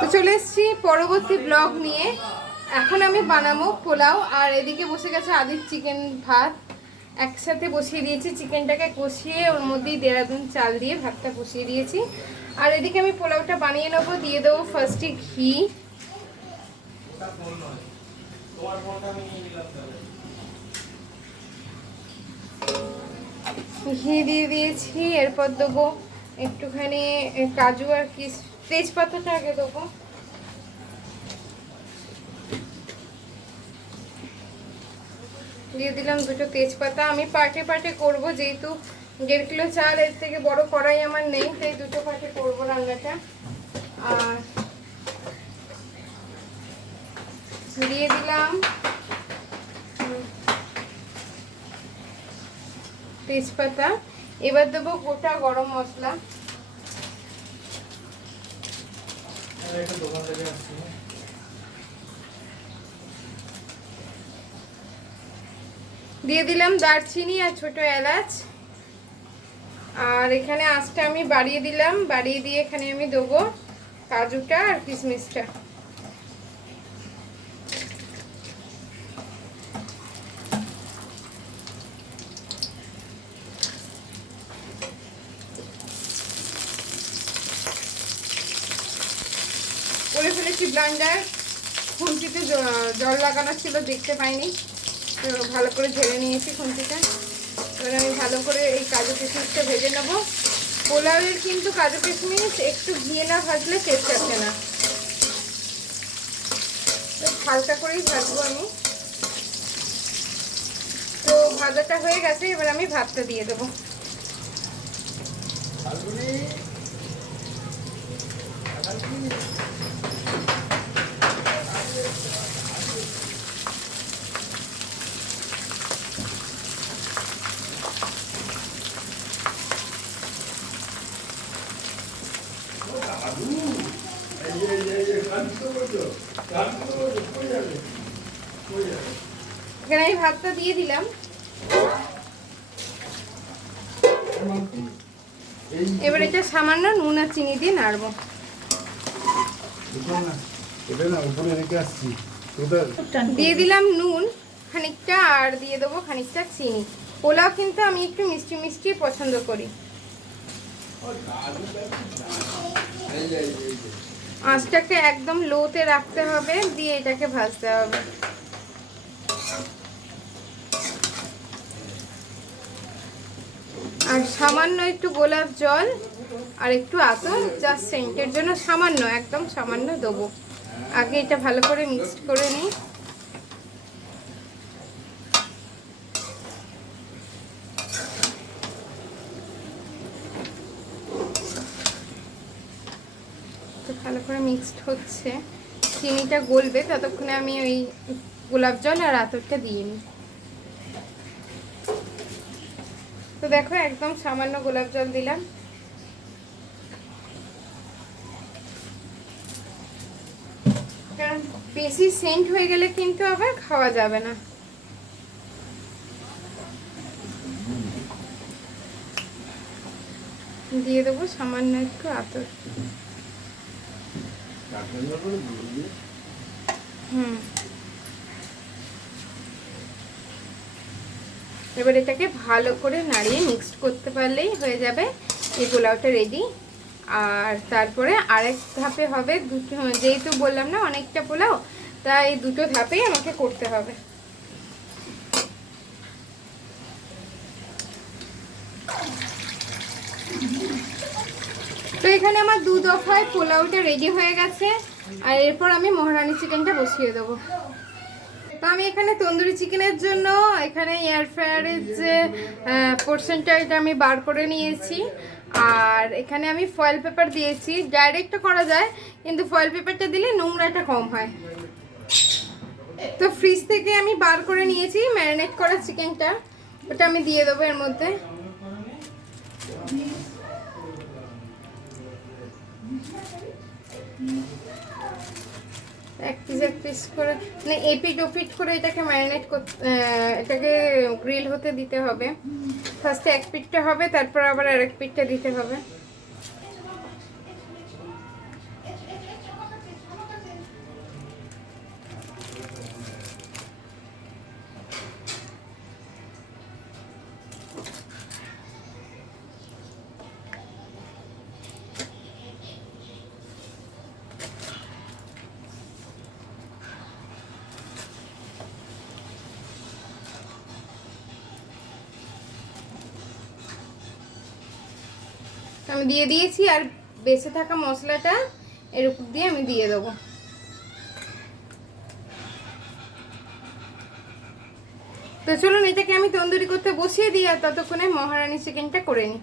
তো চলে এসেছি পরবর্তী ব্লগ নিয়ে। এখন আমি বানাবো পোলাও, আর এদিকে বসে গেছে আদির চিকেন ভাত। একসাথে বসিয়ে দিয়েছি চিকেনটাকে কষিয়ে ওর মধ্যেই দেড়াদুন চাল দিয়ে ভাতটা বসিয়ে দিয়েছি। আর এদিকে আমি পোলাওটা বানিয়ে নেব, দিয়ে দেবো ফার্স্টে ঘি। ঘি দিয়ে দিয়েছি, এরপর দেবো একটুখানি কাজু আর কি তেজপাতাটা আগে দেবো। দিয়ে দিলাম দুটো তেজপাতা। আমি পার্টে পার্টে করব, যেহেতু দেড় কিলো চাল, এর থেকে বড় কড়াই আমার নেই, তাই দুটো পার্টে করব রান্নাটা। আর দিয়ে দিলাম তেজপাতা। এবার দেবো গোটা গরম মশলা। দিয়ে দিলাম দারচিনি আর ছোট এলাচ। আর এখানে আঁচটা আমি বাড়িয়ে দিলাম। বাড়িয়ে দিয়ে এখানে আমি দেবো কাজুটা আর কিশমিশটা করে ফেলেছি ব্লান্ডার খুন্তিতে জল লাগানো ছিল, দেখতে পাইনি। তো ভালো করে ঝেড়ে নিয়েছি খুন্তিটা এবার আমি ভালো করে এই কাজু কিশমিশটা ভেজে নেব। পোলাওয়ের কিন্তু কাজু কিশমিশ একটু ঘিয়ে না ভাজলে টেস্ট আসে না। তো হালকা করেই ভাজবো আমি। তো ভাজাটা হয়ে গেছে, এবার আমি ভাতটা দিয়ে দেবো। এখানে আমি ভাতটা দিয়ে দিলাম। এবার এটা সামান্য নুন আর চিনি দিয়ে নাড়বো। দিয়ে দিলাম নুন, খানিকটা আর দিয়ে দেবো খানিকটা চিনি। পোলাও কিন্তু আমি একটু মিষ্টি মিষ্টি পছন্দ করি। আঁচটাকে একদম লোতে রাখতে হবে, দিয়ে এটাকে ভাজতে হবে। আর সামান্য একটু গোলাপ জল আর একটু আতর জাস্ট সেন্টের জন্য সামান্য, একদম সামান্য দেবো। আগে এটা ভালো করে মিক্সড করে নিই। ভালো করে মিক্সড হচ্ছে। চিনিটা গলবে, ততক্ষণে আমি ওই গোলাপ জল আর আতরটা দিয়ে নিই। তো দেখো, একদম সামান্য গোলাপ জল দিলাম। বেশি সেন্ট হয়ে গেলে কিন্তু আবার খাওয়া যাবে না। দিয়ে দেবো সামান্য একটু আতর। হুম। এবার এটাকে ভালো করে নাড়িয়ে মিক্সড করতে পারলেই হয়ে যাবে। এই পোলাওটা রেডি আর তারপরে আরেক ধাপে হবে দুটো, যেহেতু বললাম না অনেকটা পোলাও, তাই দুটো ধাপেই আমাকে করতে হবে। তো এখানে আমার দু দফায় পোলাওটা রেডি হয়ে গেছে। আর এরপর আমি মহারানি চিকেনটা বসিয়ে দেবো। তো আমি এখানে তন্দুরি চিকেনের জন্য এখানে এয়ার ফ্রায়ারের যে পোর্শনটা এটা আমি বার করে নিয়েছি। আর এখানে আমি ফয়েল পেপার দিয়েছি। ডাইরেক্টও করা যায়, কিন্তু ফয়েল পেপারটা দিলে নোংরাটা কম হয়। তো ফ্রিজ থেকে আমি বার করে নিয়েছি ম্যারিনেট করা চিকেনটা। ওটা আমি দিয়ে দেবো এর মধ্যে। এক পিস এক পিস করে মানে এপিট ওপিট করে এটাকে ম্যারিনেট করতে এটাকে গ্রিল হতে দিতে হবে। ফার্স্টে এক পিঠটা হবে, তারপর আবার আর এক পিঠটা দিতে হবে। আমি দিয়ে দিয়েছি আর বেঁচে থাকা মশলাটা এর উপর দিয়ে আমি দিয়ে দেবো। তো চলুন এটাকে আমি তন্দুরি করতে বসিয়ে দিই আর ততক্ষণে মহারানি চিকেনটা করে নিই।